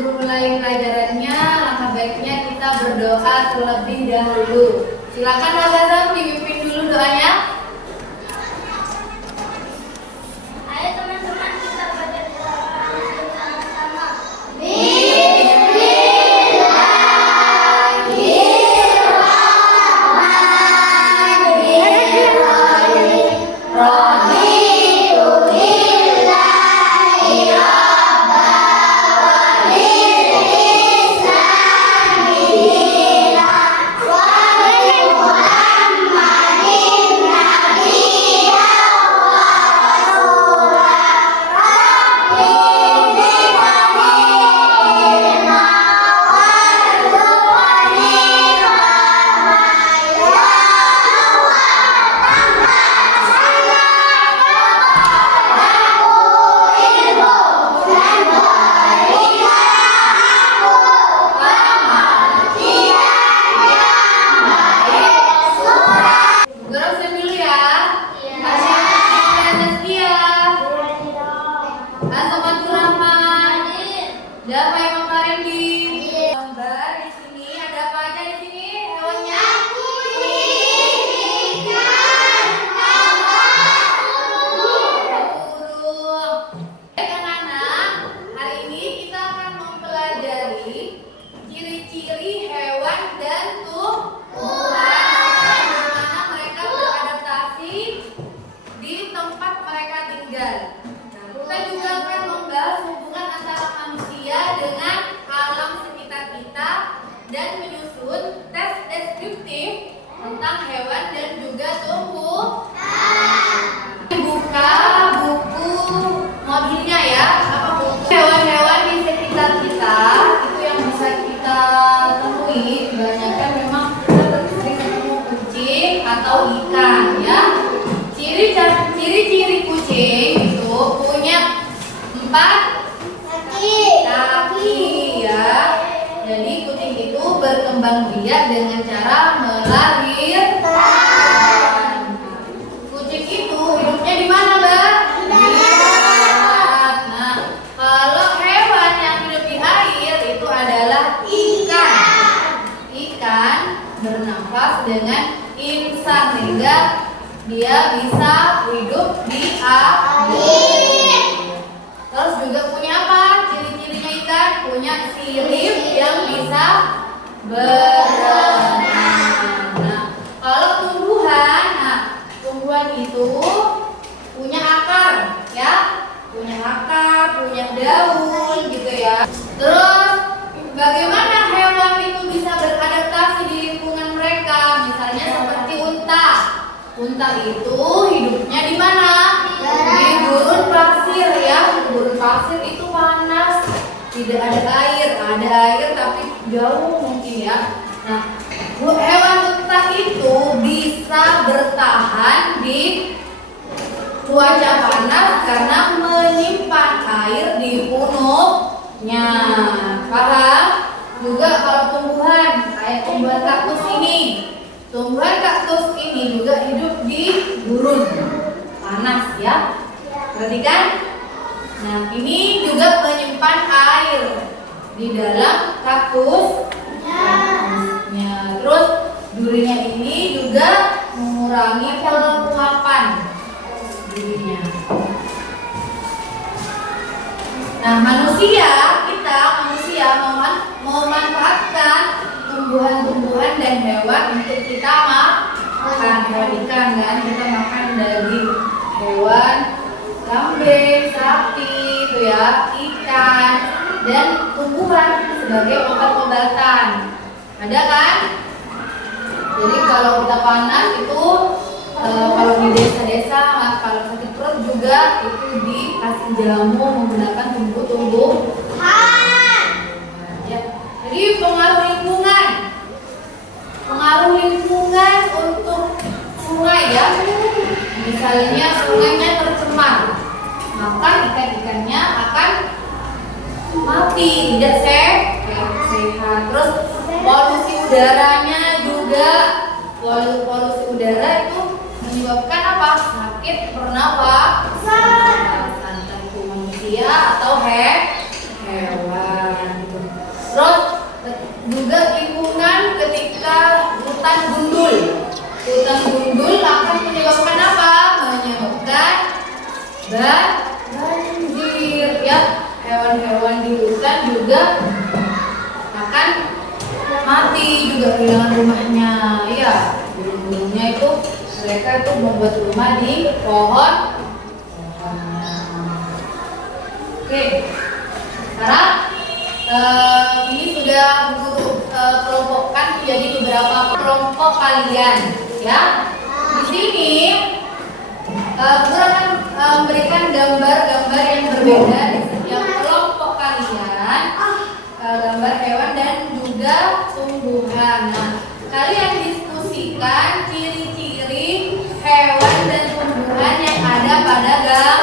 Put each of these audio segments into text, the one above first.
sebelum mulai pelajarannya, langkah baiknya kita berdoa terlebih dahulu. Silakan Mas Azam dipimpin dulu doanya. Ayo teman-teman kita baca doa bersama-sama. Dan menyusun tes deskriptif tentang hewan dan juga tumbuhan. Buka buku modulnya ya, apa buku hewan-hewan di sekitar kita itu yang bisa kita temui. Kebanyakan memang kita sering ketemu kucing atau ikan ya. Ciri-ciri kucing itu punya 4 kaki ya. Jadi kucing itu berkembang biak dengan cara melahirkan. Kucing itu hidupnya di mana, Mbak? Di darat. Nah, kalau hewan yang hidup di air itu adalah ikan. Ikan bernafas dengan insang sehingga dia bisa hidup di air. Terus juga punya apa? Ciri-cirinya ikan punya sirip yang bisa berenang. Nah, kalau tumbuhan itu punya akar, ya, punya daun, gitu ya. Terus bagaimana hewan itu bisa beradaptasi di lingkungan mereka? Misalnya seperti unta. Unta itu hidupnya di mana? Di gurun pasir ya. Gurun pasir itu panas, tidak ada air tapi jauh mungkin ya. Nah, hewan unta itu bisa bertahan di cuaca panas karena menyimpan air di punuknya. Paham? Juga kalau tumbuhan kayak tumbuhan kaktus ini. Tumbuhan kaktus ini juga hidup di gurun panas ya. Perhatikan. Nah, ini juga menyimpan air di dalam kaktusnya. Terus durinya ini juga mengurangi penguapan durinya. Nah, manusia memanfaatkan tumbuhan-tumbuhan dan hewan untuk kita makan. Hewan ikan kan, kita makan daging hewan, kambing, sapi, itu ya, ikan, dan tumbuhan sebagai obat-obatan. Ada kan? Jadi kalau kita panas itu kalau di desa-desa kalau sakit perut juga itu dikasih jamu menggunakan tumbuh-tumbuhan. Ya. Jadi pengaruh lingkungan untuk sungai ya. Misalnya sungainya tercemar, maka ikan-ikannya akan mati, tidak sehat. Terus polusi udaranya juga, polusi udara itu menyebabkan apa? Sakit pernapasan, entah itu manusia atau hewan. Gitu. hutan gundul. Hutan gundul akan menyebabkan apa? Menyebabkan banjir ya. Hewan-hewan di hutan juga akan mati, juga kehilangan rumahnya ya. Dulunya itu mereka itu membuat rumah di pohon. Oke, sekarang ini sudah Guru kelompokkan menjadi beberapa kelompok kalian ya. Di sini Guru akan memberikan gambar-gambar yang berbeda di setiap kelompok kalian, gambar hewan dan juga tumbuhan. Nah, kalian diskusikan ciri-ciri hewan dan tumbuhan yang ada pada gambar.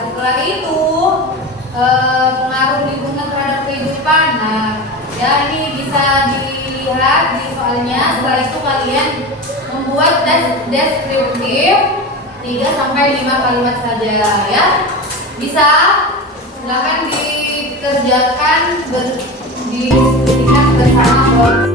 Setelah itu pengaruh lingkungan terhadap kehidupan. Nah, ya ini bisa dilihat di soalnya. Setelah itu kalian membuat deskriptif 3-5 kalimat saja ya. Bisa silakan dikerjakan didiskusikan bersama.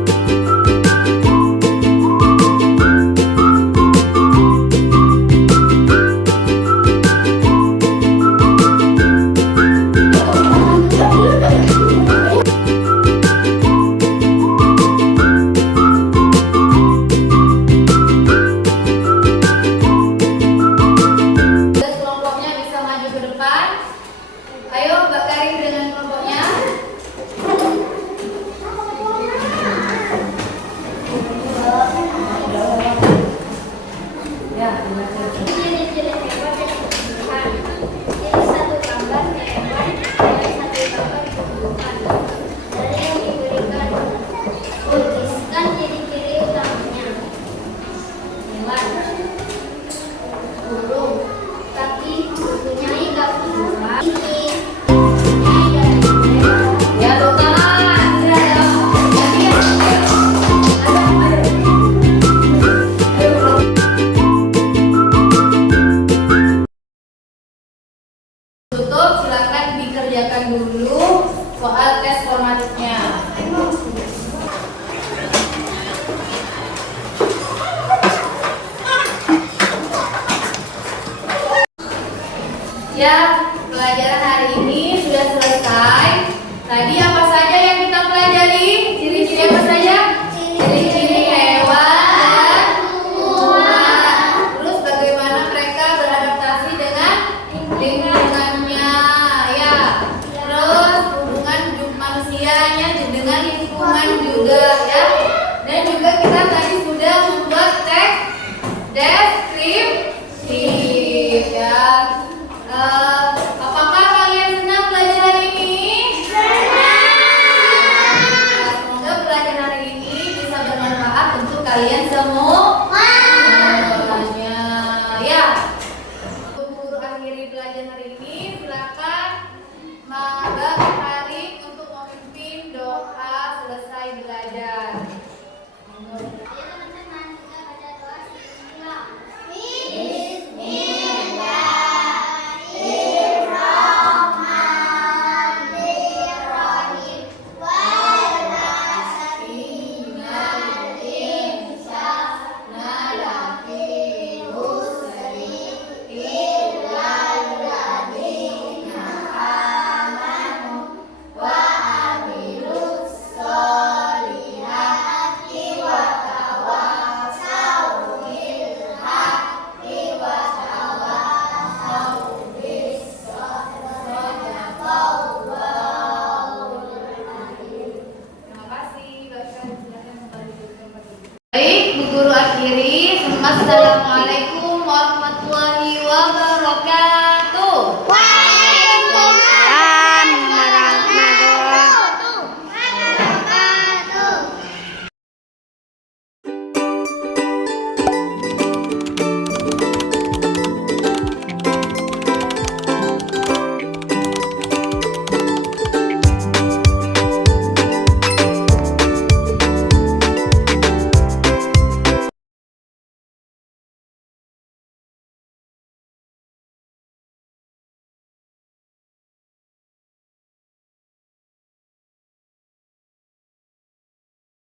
Tutup, silakan dikerjakan dulu soal tes formatifnya. Ya, pelajaran hari ini sudah selesai. Tadi apa saja yang kita pelajari? Ciri-ciri apa saja? Ciri-ciri hewan dan tumbuhan. Terus bagaimana mereka beradaptasi dengan lingkungannya, ya. Terus hubungan manusianya dengan lingkungan juga, ya. Dan juga kita tadi sudah membuat teks deskriptif, ya. Apakah kalian senang belajar hari ini? Senang. Semoga pelajaran hari ini bisa bermanfaat untuk kalian semua. Ya. Untuk guru akhiri pelajaran hari ini, silakan Mbak Tarik untuk memimpin doa selesai belajar. Baik, Bu Guru akhiri. Assalamualaikum warahmatullahi wabarakatuh.